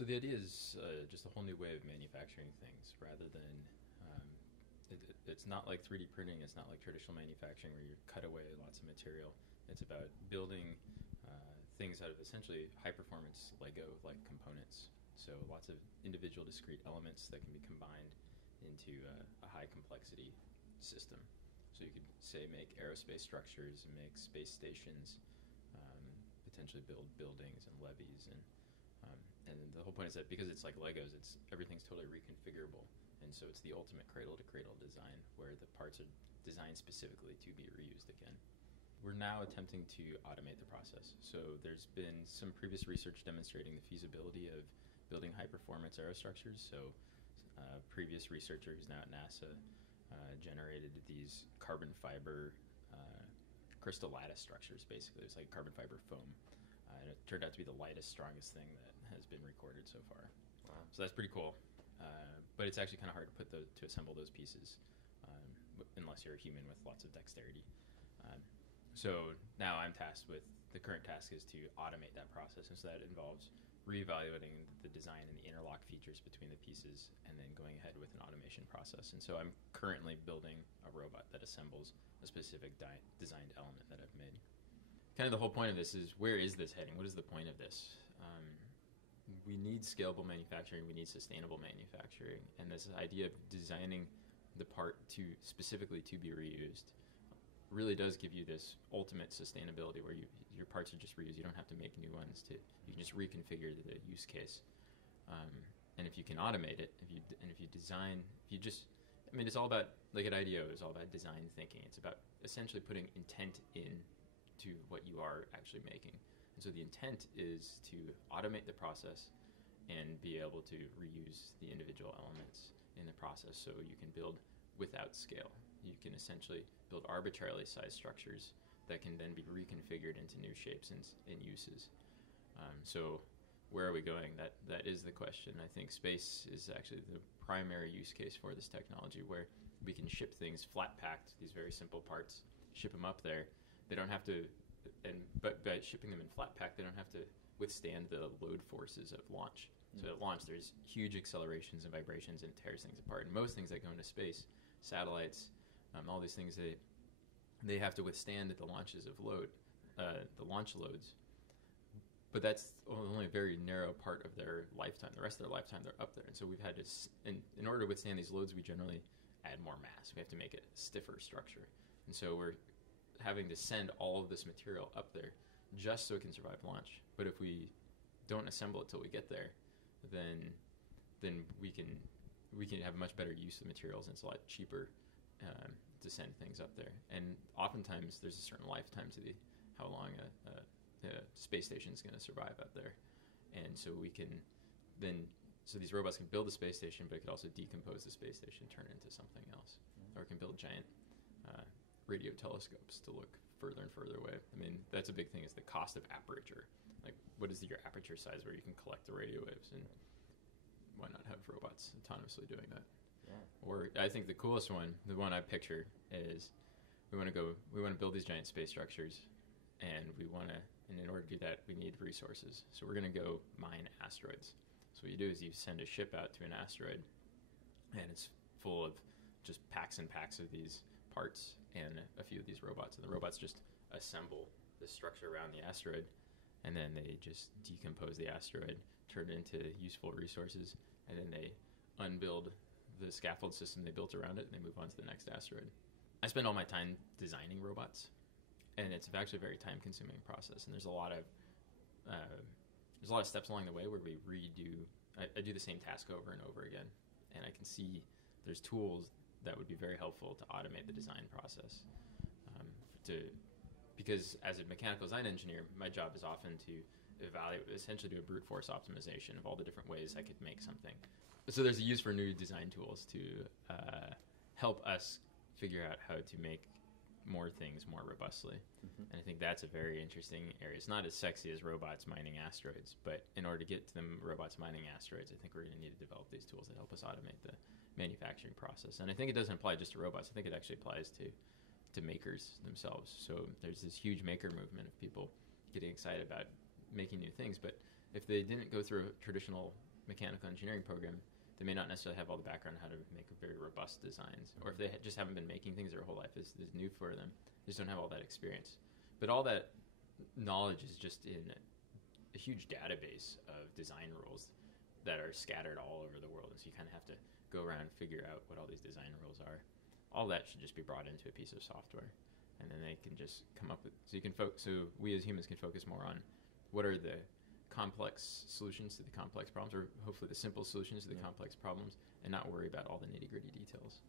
So the idea is just a whole new way of manufacturing things rather than it's not like 3D printing. It's not like traditional manufacturing where you cut away lots of material. It's about building things out of essentially high-performance Lego-like components. So lots of individual discrete elements that can be combined into a high-complexity system. So you could, say, make aerospace structures and make space stations, potentially build buildings and levees. And the whole point is that because it's like Legos, everything's totally reconfigurable. And so it's the ultimate cradle-to-cradle design where the parts are designed specifically to be reused again. We're now attempting to automate the process. So there's been some previous research demonstrating the feasibility of building high-performance aerostructures. So previous researcher who's now at NASA generated these carbon fiber crystal lattice structures, basically. It's like carbon fiber foam. And it turned out to be the lightest, strongest thing that has been recorded so far. Wow. So that's pretty cool. But it's actually kind of hard to assemble those pieces unless you're a human with lots of dexterity. So now I'm tasked with, the current task is to automate that process, and so that involves reevaluating the design and the interlock features between the pieces and then going ahead with an automation process. And so I'm currently building a robot that assembles a specific designed element that I've made. Kind of the whole point of this is, where is this heading? What is the point of this? We need scalable manufacturing, we need sustainable manufacturing, and this idea of designing the part specifically to be reused really does give you this ultimate sustainability where your parts are just reused. You don't have to make new ones. You can just reconfigure the use case. And if you can automate it, it's all about, like at IDEO, it's all about design thinking. It's about essentially putting intent into what you are actually making. And so the intent is to automate the process and be able to reuse the individual elements in the process so you can build without scale. You can essentially build arbitrarily sized structures that can then be reconfigured into new shapes and uses. So where are we going? That is the question. I think space is actually the primary use case for this technology, where we can ship things flat packed, these very simple parts, ship them up there. They don't have to, but by shipping them in flat pack, they don't have to withstand the load forces of launch. So at launch, there's huge accelerations and vibrations, and it tears things apart. And most things that go into space, satellites, all these things, they have to withstand the launches of the launch loads. But that's only a very narrow part of their lifetime. The rest of their lifetime, they're up there. And so we've had to, in order to withstand these loads, we generally add more mass. We have to make it a stiffer structure. And so we're having to send all of this material up there just so it can survive launch. But if we don't assemble it till we get there, then we can have a much better use of materials, and it's a lot cheaper to send things up there. And oftentimes there's a certain lifetime to how long a space station is going to survive up there. And so so these robots can build a space station, but it could also decompose the space station, turn it into something else. Or it can build giant radio telescopes to look further and further away. I mean, that's a big thing, is the cost of aperture. Like, what is your aperture size where you can collect the radio waves, and why not have robots autonomously doing that? Yeah. Or I think the coolest one, the one I picture, is we want to build these giant space structures, and in order to do that, we need resources. So we're going to go mine asteroids. So what you do is you send a ship out to an asteroid, and it's full of just packs and packs of these parts and a few of these robots. And the robots just assemble the structure around the asteroid, and then they just decompose the asteroid, turn it into useful resources, and then they unbuild the scaffold system they built around it, and they move on to the next asteroid. I spend all my time designing robots, and it's actually a very time-consuming process. And there's a lot of steps along the way where we redo. I do the same task over and over again, and I can see there's tools that would be very helpful to automate the design process. Because as a mechanical design engineer, my job is often to essentially do a brute force optimization of all the different ways I could make something. So there's a use for new design tools to help us figure out how to make more things more robustly. Mm-hmm. And I think that's a very interesting area. It's not as sexy as robots mining asteroids, but in order to get to them robots mining asteroids, I think we're going to need to develop these tools that help us automate the manufacturing process. And I think it doesn't apply just to robots. I think it actually applies to makers themselves. So there's this huge maker movement of people getting excited about making new things, but if they didn't go through a traditional mechanical engineering program, they may not necessarily have all the background on how to make very robust designs, or if they just haven't been making things their whole life, is new for them. They just don't have all that experience. But all that knowledge is just in a huge database of design rules that are scattered all over the world, and so you kind of have to go around and figure out what all these design rules are. All that should just be brought into a piece of software, and then they can just come up with, so you can so we as humans can focus more on what are the complex solutions to the complex problems, or hopefully the simple solutions to the complex problems, and not worry about all the nitty-gritty details.